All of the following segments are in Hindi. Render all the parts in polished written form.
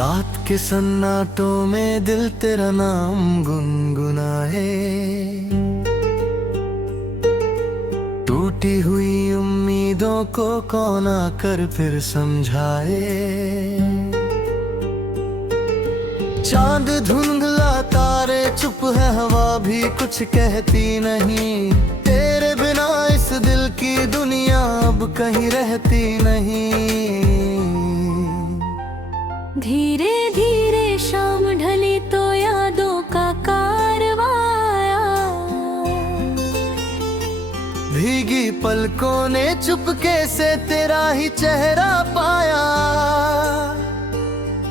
रात के सन्नाटों में दिल तेरा नाम गुनगुनाए, टूटी हुई उम्मीदों को कौन आकर फिर समझाए। चांद धुंधला तारे चुप है, हवा भी कुछ कहती नहीं। तेरे बिना इस दिल की दुनिया अब कहीं रहती नहीं। धीरे धीरे शाम ढली तो यादों का कारवां आया, भीगी पलकों ने चुपके से तेरा ही चेहरा पाया।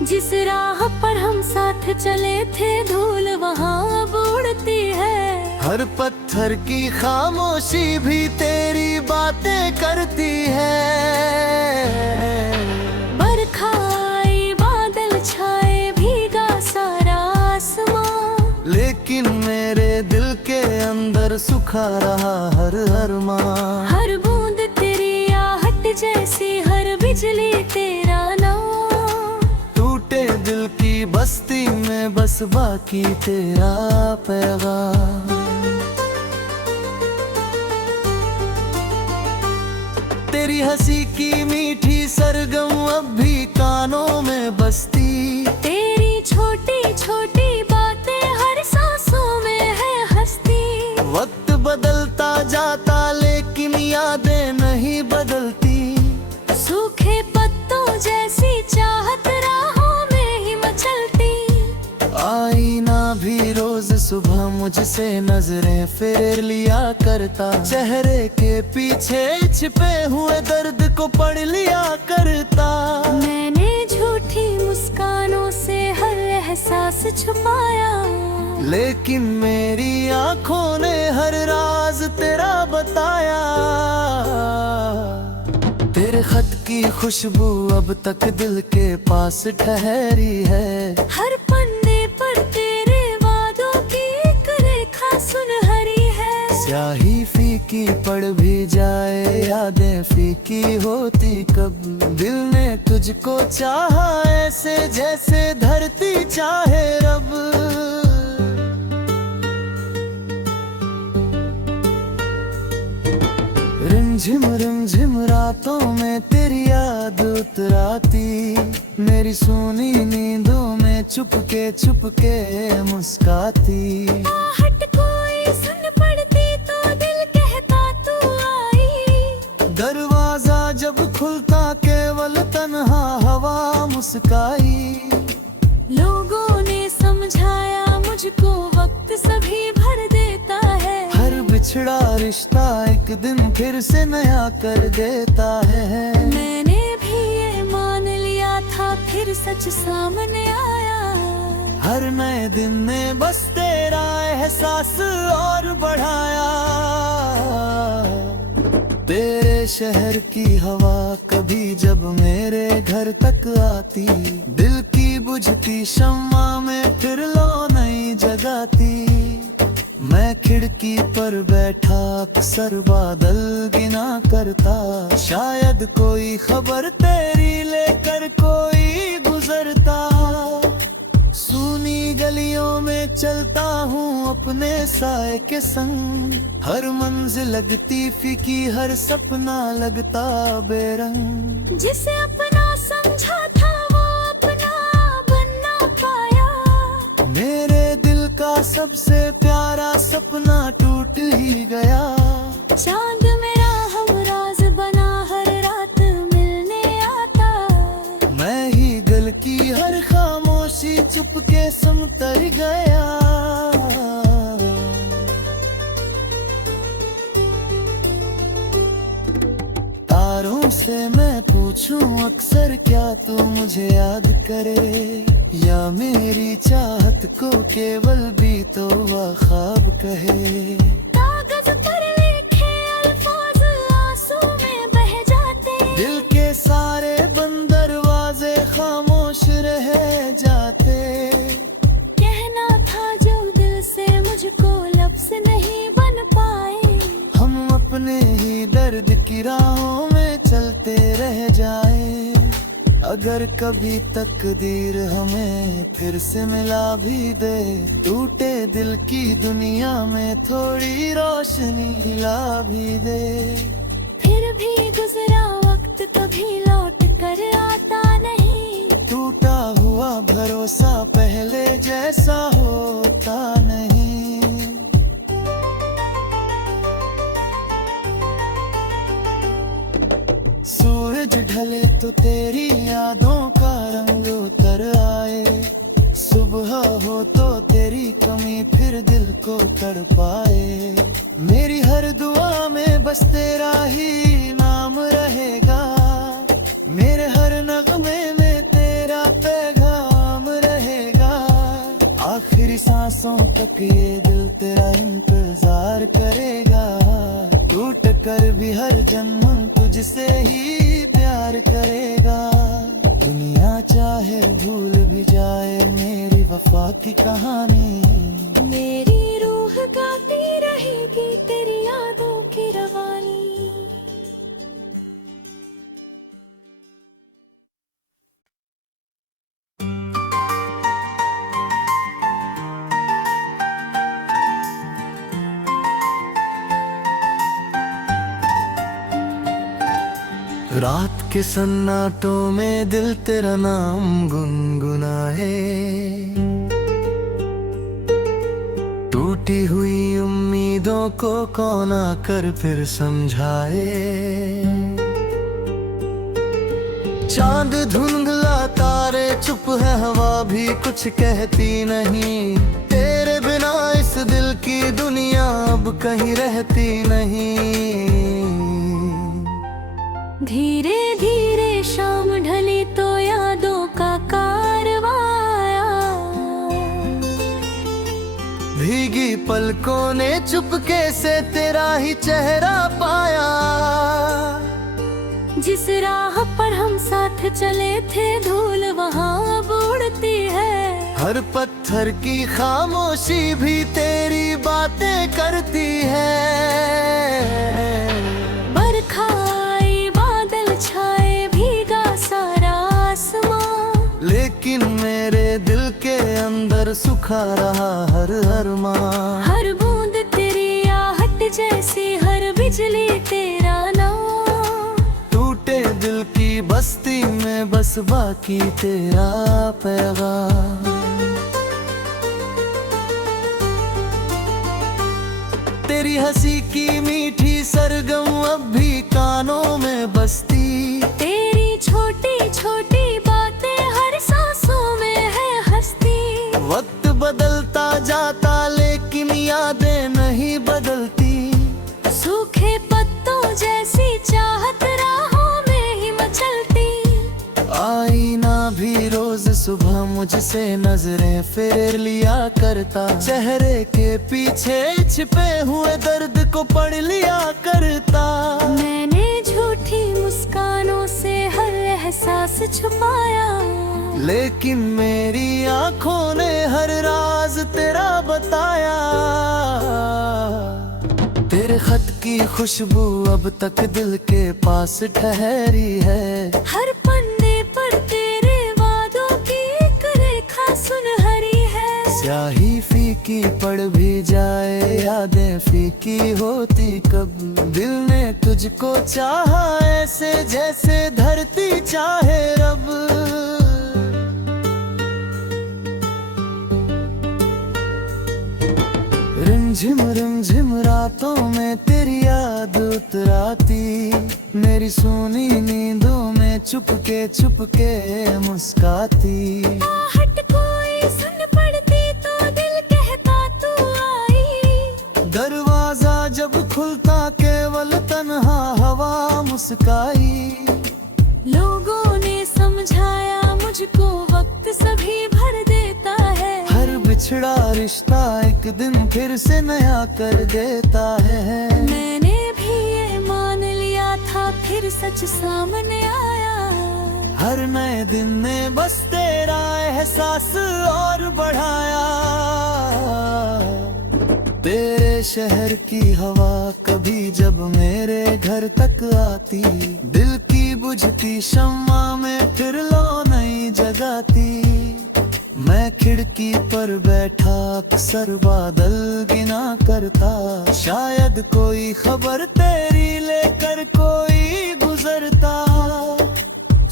जिस राह पर हम साथ चले थे धूल वहाँ अब उड़ती है। हर पत्थर की खामोशी भी तेरी बातें करती है। बरखा आई बादल छाए भीगा सारा आसमां, लेकिन मेरे दिल के अंदर सुखा रहा हर अरमां। हर बूंद तेरी आहट जैसी, हर बिजली तेरा नाम। टूटे दिल की बस्ती में बस बाकी तेरा पैगाम। तेरी हंसी की मीठी सरगम अब भी कानों में बसती। तेरी छोटी छोटी बातें हर सांसों में है हंसती। वक्त बदलता जाता लेकिन यादें नहीं बदलती। सूखे पत्तों जैसी चाहत राहों में ही मचलती। आईना भी रोज सुबह मुझसे नजरें फेर लिया करता। चेहरे के पीछे छिपे हुए दर्द को पढ़ लिया करता। मैंने झूठी मुस्कानों से हर एहसास छुपाया, लेकिन मेरी आंखों ने हर राज तेरा बताया। तेरे खत की खुशबू अब तक दिल के पास ठहरी है। हर पन्ने पर तेरे वादों की एक रेखा सुनहरी है। स्याही फीकी पड़ भी जाए, यादें फीकी होती कब। दिल ने तुझको चाहा ऐसे जैसे धरती चाहे रब। रिमझिम रातों में तेरी याद उतराती। मेरी सोनी नींदों में चुपके मुस्काती। आहट कोई सुन पड़ती तो दिल कहता तू आई। दरवाजा जब खुलता केवल तन्हा हवा मुस्काई। लोगों ने समझाया मुझको वक्त सभी भर देता है। हर बिछड़ा रिश्ता एक दिन फिर से नया कर देता है। मैंने भी ये मान लिया था, फिर सच सामने आया। हर नए दिन ने बस तेरा एहसास और बढ़ाया। तेरे शहर की हवा कभी जब मेरे घर तक आती। दिल की बुझती शम्मा में फिर लो नई जगाती। मैं खिड़की पर बैठा अक्सर बादल गिना करता। शायद कोई खबर तेरी लेकर कोई गुजरता। सूनी गलियों में चलता हूँ अपने साए के संग। हर मंजिल लगती फीकी, हर सपना लगता बेरंग। जिसे अपना समझा था वो अपना बन ना पाया। मेरे दिल का सबसे प्यारा सपना टूट ही गया। चांद मेरा हमराज बना हर रात मिलने आता। मैं ही दिल की हर खामोशी चुपके सुनतर गया। तारों से मैं पूछूं अक्सर क्या तू मुझे याद करे। या मेरी चाहत को केवल बीतोवा ख्वाब कहे। कागज पर लिखे अल्फाज आंसू में बह जाते। दिल के सारे बंद दरवाजे खामोश रह जाते। कहना था जो दिल से मुझको लफ्ज़ नहीं बन पाए। हम अपने ही दर्द की राहों में चलते रह जाए। अगर कभी तकदीर हमें फिर से मिला भी दे, टूटे दिल की दुनिया में थोड़ी रोशनी ला भी दे। फिर भी गुजरा वक्त कभी लौट कर आता नहीं, टूटा हुआ भरोसा पहले जैसा होता नहीं। सूरज ढले तो तेरी यादों का रंग उतर आए, सुबह हो तो तेरी कमी फिर दिल को तड़पाए। मेरी हर दुआ में बस तेरा ही नाम रहेगा, मेरे हर नगमे में तेरा पैगाम रहेगा। आखिरी सांसों तक ये दिल तेरा इंतजार करेगा, टूट कर भी हर जन्म तुझसे ही प्यार करेगा। दुनिया चाहे भूल भी जाए मेरी वफा की कहानी, मेरी रूह गाती रहेगी तेरी यादों की रवानी। रात के सन्नाटों में दिल तेरा नाम गुनगुनाए, टूटी हुई उम्मीदों को कौन आकर फिर समझाए। चांद धुंधला तारे चुप है हवा भी कुछ कहती नहीं, तेरे बिना इस दिल की दुनिया अब कहीं रहती नहीं। धीरे धीरे शाम ढली तो यादों का कारवां आया, भीगी पलकों ने चुपके से तेरा ही चेहरा पाया। जिस राह पर हम साथ चले थे धूल वहाँ अब उड़ती है, हर पत्थर की खामोशी भी तेरी बातें करती है। बरखा आई बादल छाए भीगा सारा आसमां, लेकिन मेरे दिल के अंदर सुखा रहा हर अरमां। हर बूंद तेरी आहट जैसी हर बिजली तेरा नाम, टूटे दिल की बस्ती में बस बाकी तेरा पैगाम। तेरी हंसी की मीठी सरगम अब भी कानों में बसती, तेरी छोटी छोटी बातें हर सांसों में है हंसती। वक्त बदलता जाता लेकिन यादें नहीं बदलती, सूखे पत्तों जैसी चाहत राहों में ही मचलती। आईना भी रोज सुबह मुझसे नजरें फेर लिया करता, चेहरे के पीछे छिपे हुए दर्द को पढ़ लिया करता। मैंने झूठी मुस्कानों से हर एहसास छुपाया, लेकिन मेरी आंखों ने हर राज तेरा बताया। तेरे खत की खुशबू अब तक दिल के पास ठहरी है, हर पन्ने पर तेरे वादों की एक रेखा सुनहरी है। स्याही फीकी पड़ भी जाए यादें फीकी होती कब, दिल ने तुझको चाहा ऐसे जैसे धरती चाहे रब। रिमझिम रातों में तेरी याद उतराती, मेरी सोनी नींदों में चुपके मुस्काती। आहट कोई सुन पड़ती तो दिल कहता तू आई, दरवाजा जब खुलता केवल तन्हा हवा मुस्काई। लोगों ने समझाया मुझको वक्त सभी भर देता है, हर बिछड़ा रिश्ता एक दिन फिर से नया कर देता है। मैंने भी ये मान लिया था फिर सच सामने आया, हर नए दिन ने बस तेरा एहसास और बढ़ाया। तेरे शहर की हवा कभी जब मेरे घर तक आती, दिल की बुझती शम्मा में फिर लो नई जगाती। मैं खिड़की पर बैठा अक्सर बादल गिना करता, शायद कोई खबर तेरी लेकर कोई गुजरता।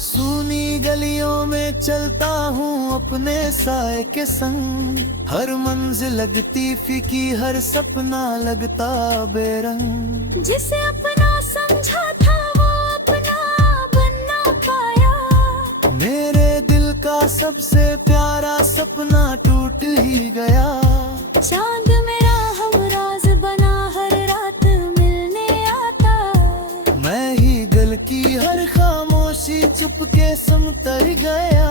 सूनी गलियों में चलता हूँ अपने साए के संग, हर मंजिल लगती फीकी, हर सपना लगता बेरंग। जिसे अपना समझा था वो अपना बन ना पाया, मेरे दिल का सबसे प्यारा सपना टूट ही गया। चांद मेरा हमराज बना हर रात मिलने आता, मैं ही दिल की हर खामोशी चुपके समतर गया।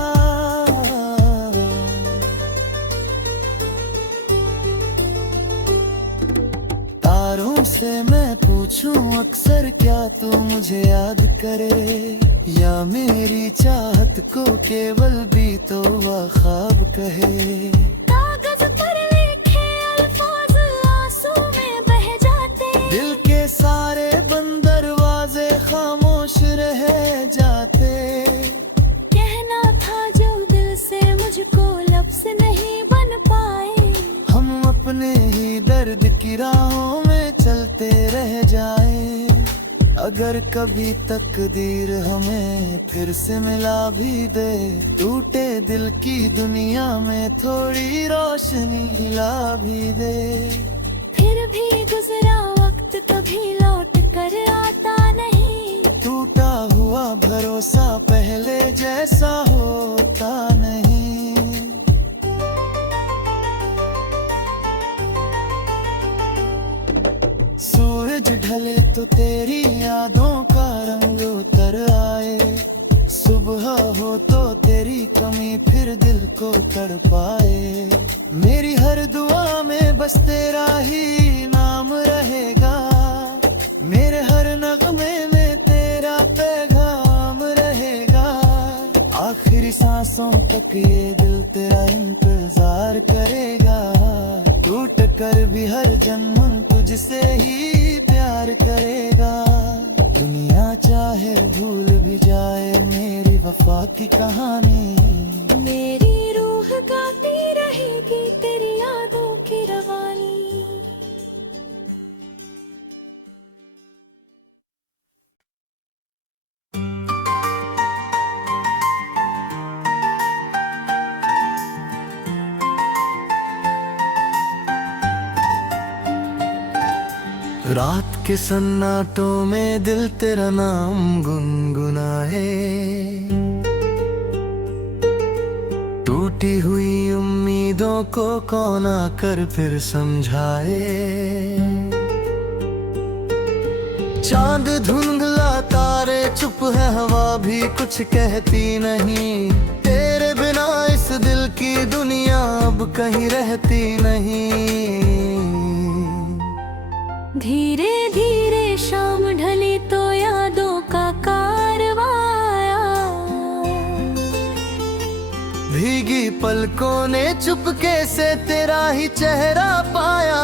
तारों से मैं पूछूं अक्सर क्या तू मुझे याद करे, या मेरी चाहत को केवल भी तो ख्वाब कहे। कागज पर लिखे अल्फाज आंसू में बह जाते, दिल के सारे बंद दरवाजे खामोश रह जाते। कहना था जो दिल से मुझको लफ्ज नहीं बन पाए, हम अपने ही दर्द की राहों में चलते रह जाए। अगर कभी तकदीर हमें फिर से मिला भी दे, टूटे दिल की दुनिया में थोड़ी रोशनी ला भी दे। फिर भी गुजरा वक्त कभी लौट कर आता नहीं, टूटा हुआ भरोसा पहले जैसा होता नहीं। सूरज ढले तो तेरी यादों का रंग उतर आए, सुबह हो तो तेरी कमी फिर दिल को तड़पाए। मेरी हर दुआ में बस तेरा ही नाम रहेगा, मेरे हर नगमे में तेरा पैगाम रहेगा। आखिरी सांसों तक ये दिल तेरा इंतजार करेगा, टूट कर भी हर जन्म तुझसे ही प्यार करेगा। दुनिया चाहे भूल भी जाए मेरी वफा की कहानी, मेरी रूह गाती रहेगी तेरी यादों की रवानी। रात के सन्नाटों में दिल तेरा नाम गुनगुनाए, टूटी हुई उम्मीदों को कौन आकर फिर समझाए। चांद धुंधला तारे चुप है हवा भी कुछ कहती नहीं, तेरे बिना इस दिल की दुनिया अब कहीं रहती नहीं। धीरे धीरे शाम ढली तो यादों का कारवां आया, भीगी पलकों ने चुपके से तेरा ही चेहरा पाया।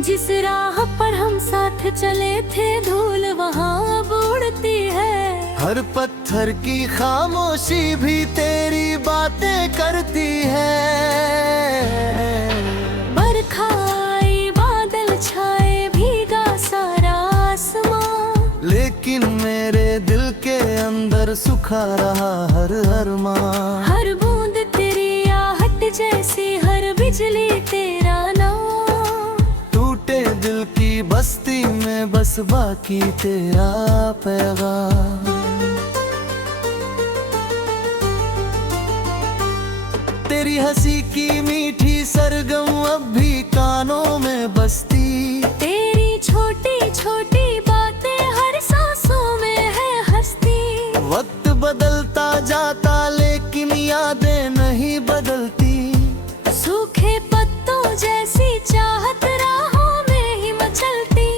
जिस राह पर हम साथ चले थे धूल वहाँ अब उड़ती है, हर पत्थर की खामोशी भी तेरी बातें करती है। बरखा आई बादल छाए भीगा सारा आसमां, लेकिन मेरे दिल के अंदर सुखा रहा हर अरमां। हर बूंद तेरी आहट जैसी हर बिजली तेरा नाम, टूटे दिल की बस्ती में बस बाकी तेरा पैगाम। तेरी हंसी की मीठी सरगम अब भी कानों में बसती, तेरी छोटी छोटी बातें हर सांसों में है हंसती। वक्त बदलता जाता लेकिन यादें नहीं बदलती, सूखे पत्तों जैसी चाहत राहों में ही मचलती।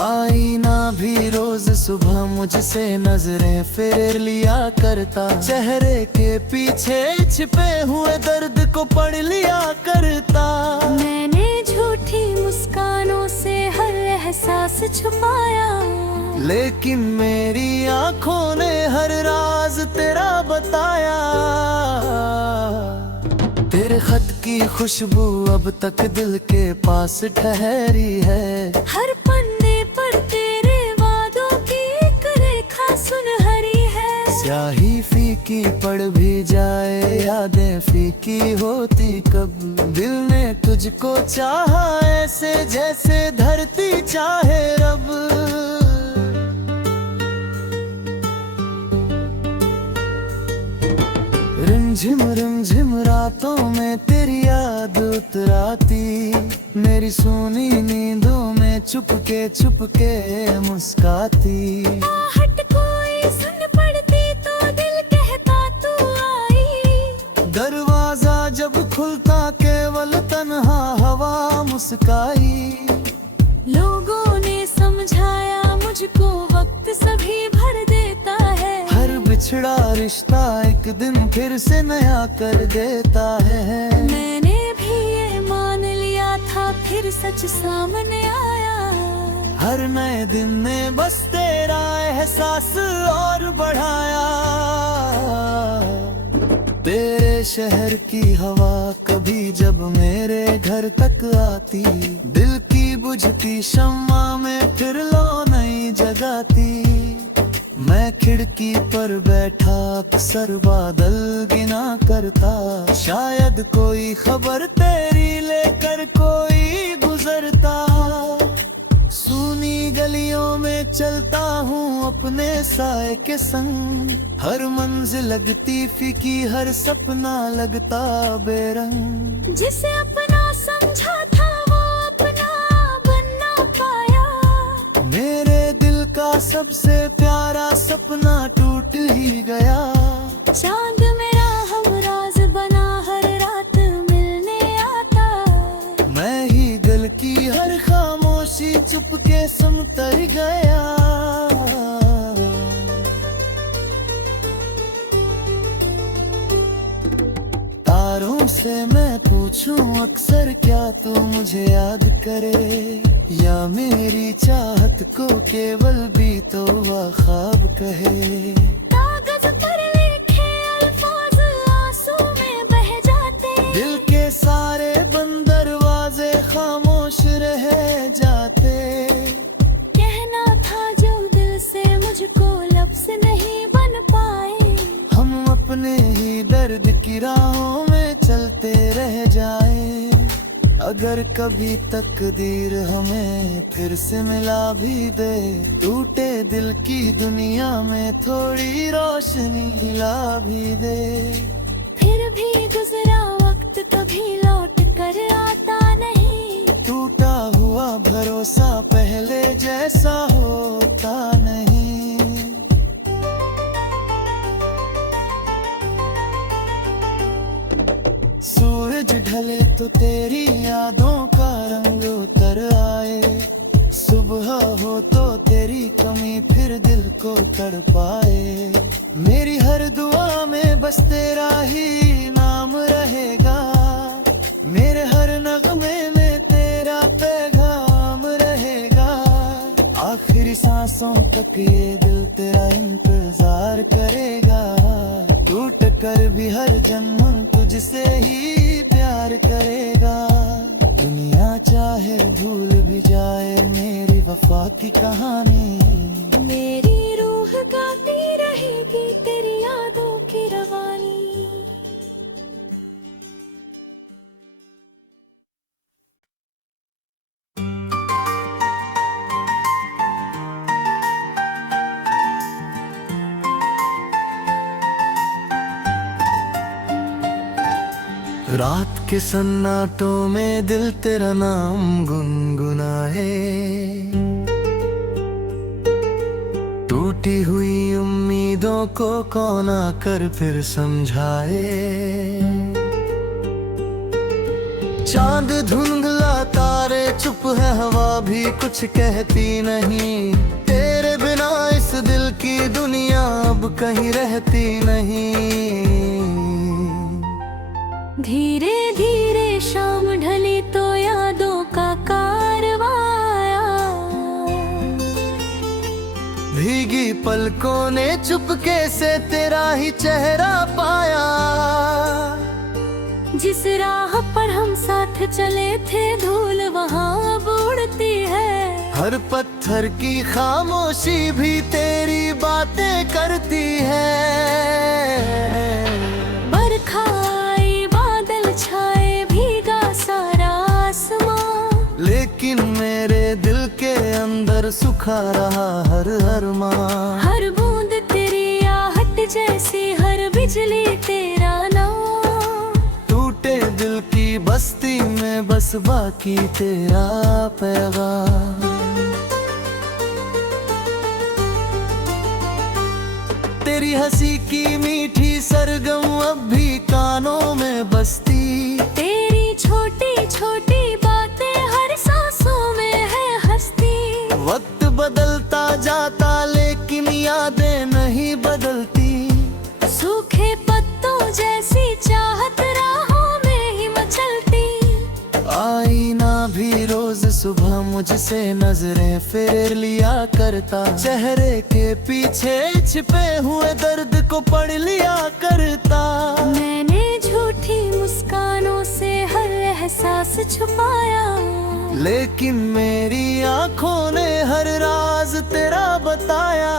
आईना भी रोज सुबह मुझसे नजरें फेर लिया करता, चेहरे के पीछे छिपे हुए दर्द को पढ़ लिया करता। मैंने झूठी मुस्कानों से हर एहसास छुपाया। लेकिन मेरी आंखों ने हर राज तेरा बताया। तेरे खत की खुशबू अब तक दिल के पास ठहरी है। हर पन्ने पर तेरे वादों की एक रेखा सुनहरी है। स्याही फीकी पड़ भी जाए, यादें फीकी होती कब। दिल ने तुझको चाहा ऐसे जैसे धरती चाहे रब। रिमझिम रातों में तेरी याद उतराती। मेरी सोनी नींदों में चुपके मुस्काती। आहट कोई सुन पड़ती तो दिल कहता तू आई। दरवाजा जब खुलता केवल तन्हा हवा मुस्काई। लोगों ने समझाया मुझको वक्त सभी भर देता है। हर बिछड़ा रिश्ता एक दिन फिर से नया कर देता है। मैंने भी ये मान लिया था, फिर सच सामने आया। हर नए दिन ने बस तेरा एहसास और बढ़ाया। तेरे शहर की हवा कभी जब मेरे घर तक आती। दिल की बुझती शम्मा में फिर लो नई जगाती। मैं खिड़की पर बैठा अक्सर बादल गिना करता। शायद कोई खबर तेरी लेकर कोई गुजरता। सूनी गलियों में चलता हूँ अपने साए के संग। हर मंजिल लगती फीकी, हर सपना लगता बेरंग। जिसे अपना समझा था वो अपना बन ना पाया। मेरे दिल का सबसे प्यारा सपना टूट ही गया। चांद मेरा हमराज बना हर रात मिलने आता। मैं ही दिल की हर खामोशी चुपके सुनतर गया। तारों से मैं पूछूं अक्सर क्या तू मुझे याद करे। या मेरी चाहत को केवल बीतो हुआ ख्वाब कहे। कागज पर लिखे अल्फाज आंसू में बह जाते। दिल के सारे बंद दरवाजे खामोश रह जाते। कहना था जो दिल से मुझको लफ्ज नहीं बन पाए। हम अपने ही दर्द की राहों में चलते रह जाए। अगर कभी तकदीर हमें फिर से मिला भी दे। टूटे दिल की दुनिया में थोड़ी रोशनी ला भी दे। फिर भी गुजरा वक्त कभी लौट कर आता नहीं। टूटा हुआ भरोसा पहले जैसा होता नहीं। सूरज ढले तो तेरी यादों का रंग उतर आए। सुबह हो तो तेरी कमी फिर दिल को तड़पाए। मेरी हर दुआ में बस तेरा ही नाम रहेगा। मेरे हर नगमे में तेरा पैगाम रहेगा। आखिरी सांसों तक ये दिल तेरा इंतजार करेगा। टूट कर भी हर जन्म तुझसे ही प्यार करेगा। दुनिया चाहे भूल भी जाए मेरी वफा की कहानी। मेरी रूह गाती रहेगी तेरी यादों की रवानी। रात के सन्नाटों में दिल तेरा नाम गुनगुनाए। टूटी हुई उम्मीदों को कौन आकर फिर समझाए। चांद धुंधला तारे चुप है हवा भी कुछ कहती नहीं। तेरे बिना इस दिल की दुनिया अब कहीं रहती नहीं। धीरे धीरे शाम ढली तो यादों का कारवां आया। पलकों ने चुपके से तेरा ही चेहरा पाया। जिस राह पर हम साथ चले थे धूल वहाँ अब उड़ती है। हर पत्थर की खामोशी भी तेरी बातें करती है। बरखा आई बादल छाए भीगा सारा आसमां, लेकिन मेरे दिल के अंदर सुखा रहा हर अरमां। हर बूंद तेरी आहट जैसी, हर बिजली तेरा नाम। टूटे दिल की बस्ती में बस बाकी तेरा पैगाम। तेरी हंसी की मीठी सरगम अब भी कानों में बसती। तेरी छोटी छोटी बातें हर सांसों में है हंसती। वक्त बदलता जाता लेकिन यादें नहीं बदलती। सूखे पत्तों जैसी चाहत राहों में ही मचलती। आईना भी रोज सुबह मुझसे नजरें फेर लिया करता। चेहरे के पीछे छिपे हुए दर्द को पढ़ लिया करता। मैंने झूठी मुस्कानों से हर एहसास छुपाया, लेकिन मेरी आंखों ने हर राज तेरा बताया।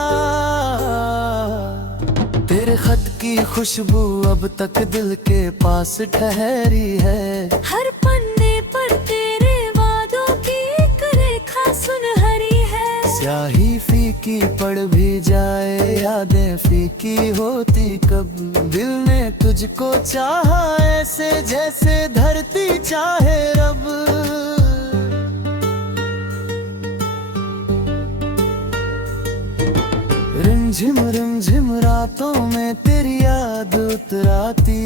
तेरे खत की खुशबू अब तक दिल के पास ठहरी है। हर पन्ने पर तेरे वादों की एक रेखा सुनहरी है। स्याही फीकी पड़ भी जाए यादें फीकी होती कब। दिल ने तुझको चाहा ऐसे जैसे धरती चाहे रब। रिमझिम रातों में तेरी याद उतराती।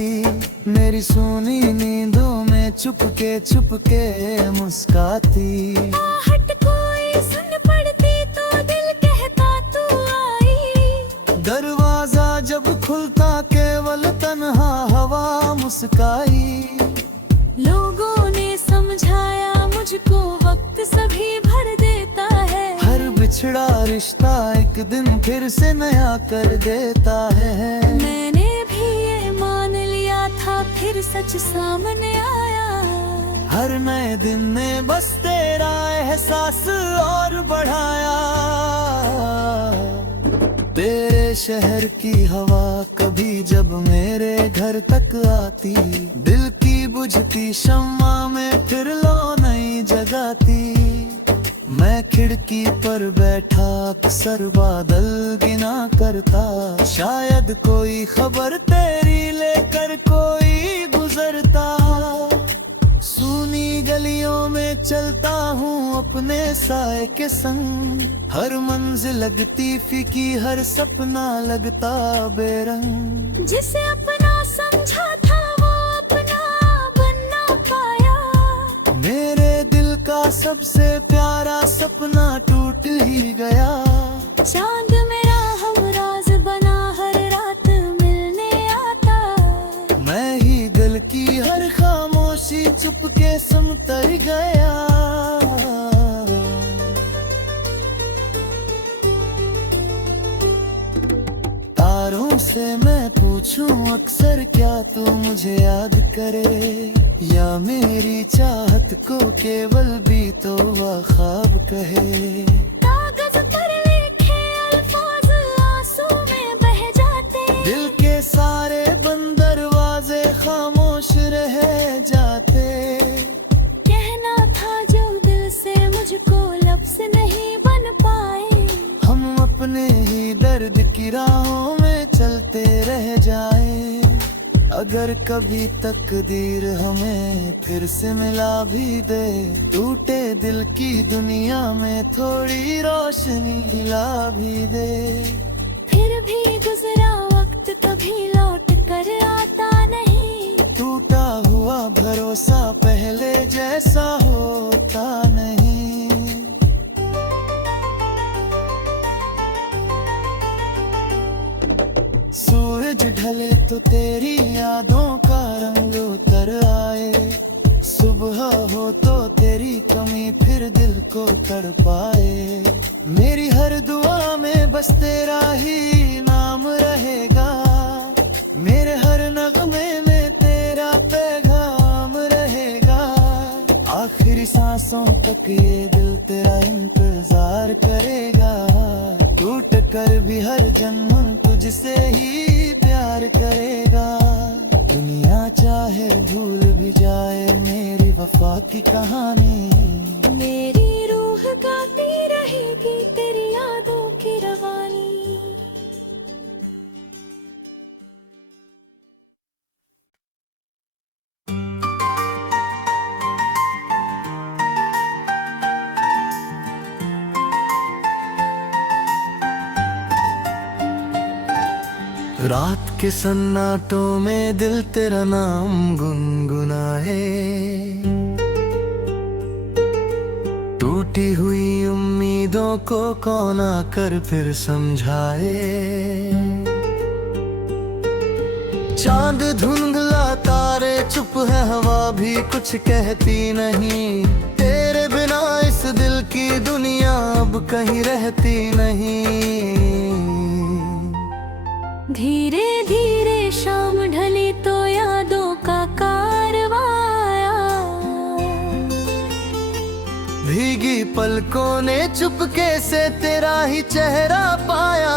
मेरी सोनी नींदों में चुपके मुस्काती। आहट कोई सुन पड़ती तो दिल कहता तू आई। दरवाजा जब खुलता केवल तन्हा हवा मुस्काई। लोगों ने समझाया मुझको वक्त सभी भर देता है। हर बिछड़ा रिश्ता एक दिन फिर से नया कर देता है। मैंने भी ये मान लिया था फिर सच सामने आया। हर नए दिन ने बस तेरा एहसास और बढ़ाया। तेरे शहर की हवा कभी जब मेरे घर तक आती। दिल की बुझती शम्मा में फिर लो नई जगाती। मैं खिड़की पर बैठा अक्सर बादल गिना करता। शायद कोई खबर तेरी लेकर कोई गुजरता। सूनी गलियों में चलता हूँ अपने साए के संग। हर मंजिल लगती फीकी हर सपना लगता बेरंग। जिसे अपना समझा था वो अपना बन ना पाया। मेरे दिल का सबसे प्यारा सपना टूट ही गया। चांद मेरा हमराज बना हर रात मिलने आता। मैं ही दिल की हर खामोशी चुपके समतर गया। तारों से मैं पूछूं अक्सर क्या तू मुझे याद करे। या मेरी चाहत को केवल भी तो ख्वाब कहे। कागज पर लिखे अल्फाज आंसू में बह जाते। दिल के सारे बंद दरवाजे खामोश रह जाते। कहना था जो दिल से मुझको लफ्ज नहीं बन पाए। हम अपने ही दर्द की राहों में चलते रह जाए। अगर कभी तकदीर हमें फिर से मिला भी दे। टूटे दिल की दुनिया में थोड़ी रोशनी ला भी दे। फिर भी गुजरा वक्त कभी लौट कर आता नहीं। टूटा हुआ भरोसा पहले जैसा होता नहीं। सूरज ढले तो तेरी यादों का रंग उतर आए। सुबह हो तो तेरी कमी फिर दिल को तड़पाए। मेरी हर दुआ में बस तेरा ही नाम रहेगा, मेरे हर नगमे में तेरा पैगाम रहेगा। आखिरी सांसों तक ये दिल तेरा इंतजार करेगा, टूट कर भी हर जन्म तुझसे ही प्यार करेगा। दुनिया चाहे भूल भी जाए मेरी वफा की कहानी, मेरी रूह गाती रहेगी तेरी यादों की रवानी। रात के सन्नाटों में दिल तेरा नाम गुनगुनाए, टूटी हुई उम्मीदों को कौन आकर फिर समझाए। चांद धुंधला तारे चुप है हवा भी कुछ कहती नहीं, तेरे बिना इस दिल की दुनिया अब कहीं रहती नहीं। धीरे धीरे शाम ढली तो यादों का कारवां आया, भीगी पलकों ने चुपके से तेरा ही चेहरा पाया।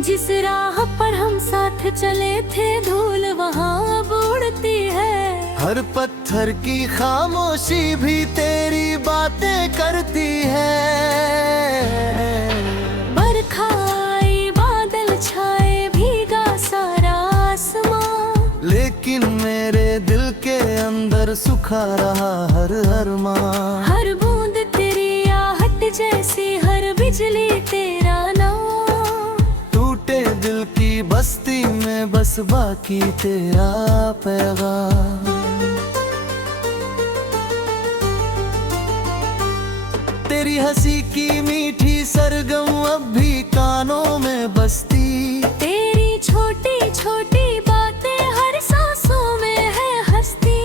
जिस राह पर हम साथ चले थे धूल वहाँ अब उड़ती है, हर पत्थर की खामोशी भी तेरी बातें करती है। बरखा आई बादल छाए भीगा सारा आसमां, लेकिन मेरे दिल के अंदर सुखा रहा हर अरमां। हर बूंद तेरी आहट जैसी हर बिजली तेरा नाम, टूटे दिल की बस्ती में बस बाकी तेरा पैगाम। तेरी हंसी की मीठी सरगम अब भी कानों में बसती, तेरी छोटी छोटी बातें हर सांसों में है हंसती।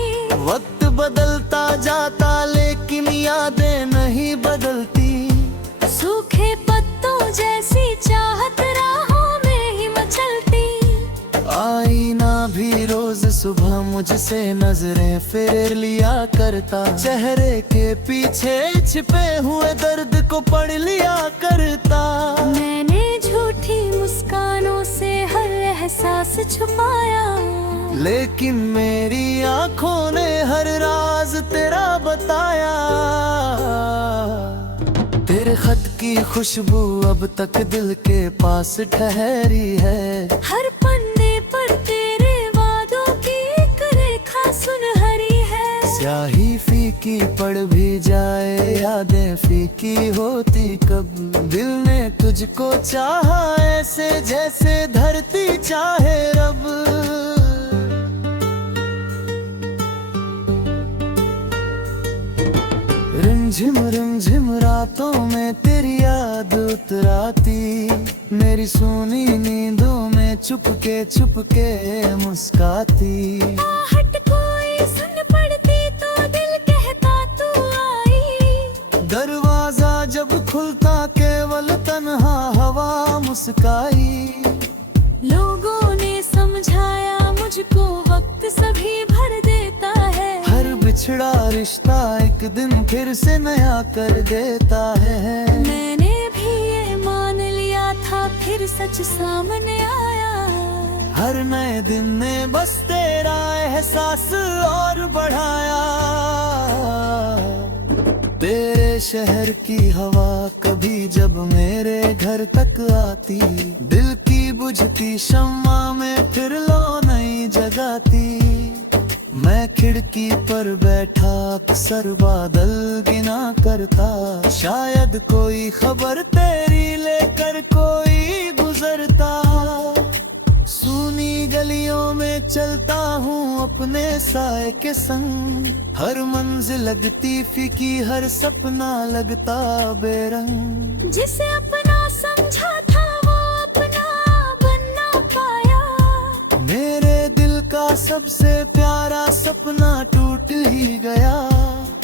वक्त बदलता जाता लेकिन यादें नहीं बदलती, सूखे पत्तों जैसी चाहत राहों में ही मचलती। आईना भी रोज सुबह मुझसे नजरें फेर लिया करता, चेहरे के पीछे छिपे हुए दर्द को पढ़ लिया करता। मैंने झूठी मुस्कानों से हर एहसास छुपाया, लेकिन मेरी आंखों ने हर राज तेरा बताया। तेरे खत की खुशबू अब तक दिल के पास ठहरी है, हर पन्ने पर तेरे वादों की एक रेखा सुनहरी है। स्याही फीकी पड़ भी जाए यादें फीकी होती कब, दिल ने तुझको चाहा ऐसे जैसे धरती चाहे रब। रिमझिम रातों में तेरी याद उतराती, मेरी सोनी नींदों में चुपके मुस्काती। आहट कोई सुन पड़ती तो दिल कहता तू आई, दरवाजा जब खुलता केवल तन्हा हवा मुस्काई। लोगों ने समझाया मुझको वक्त सभी भर देता है, हर बिछड़ा रिश्ता एक दिन फिर से नया कर देता है। मैंने भी ये मान लिया था फिर सच सामने आया, हर नए दिन ने बस तेरा एहसास और बढ़ाया। तेरे शहर की हवा कभी जब मेरे घर तक आती, दिल की बुझती शम्मा में फिर लो नई जगाती। मैं खिड़की पर बैठा अक्सर बादल गिना करता, शायद कोई खबर तेरी लेकर कोई गुजरता। सूनी गलियों में चलता हूँ अपने साए के संग, हर मंजिल लगती फीकी हर सपना लगता बेरंग। जिसे अपना समझा था वो अपना बन ना पाया, मेरे दिल का सबसे प्यारा सपना टूट ही गया।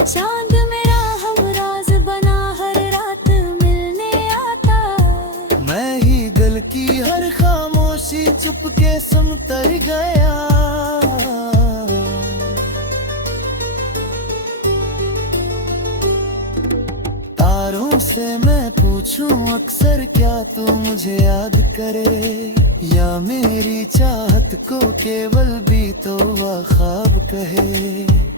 चांद मेरा हमराज बना हर रात मिलने आता। मैं ही दिल की हर खामोशी चुपके समतर गया। तारों से मैं पूछूं अक्सर क्या तू मुझे याद करे, या मेरी चाहत को केवल बीतो हुआ ख्वाब कहे।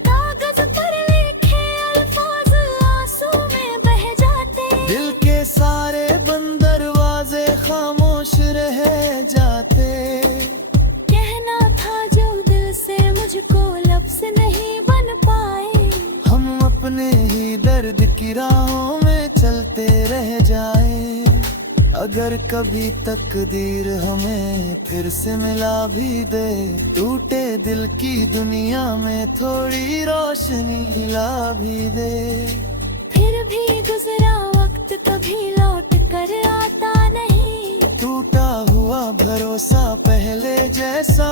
कागज पर लिखे अल्फाज आंसू में बह जाते। दिल के सारे बंद दरवाजे खामोश रह जाते। कहना था जो दिल से मुझको लफ्ज नहीं बन पाए। हम अपने ही दर्द की राहों में चलते रह जाए। अगर कभी तकदीर हमें फिर से मिला भी दे, टूटे दिल की दुनिया में थोड़ी रोशनी ला भी दे। फिर भी गुजरा वक्त कभी लौट कर आता नहीं। टूटा हुआ भरोसा पहले जैसा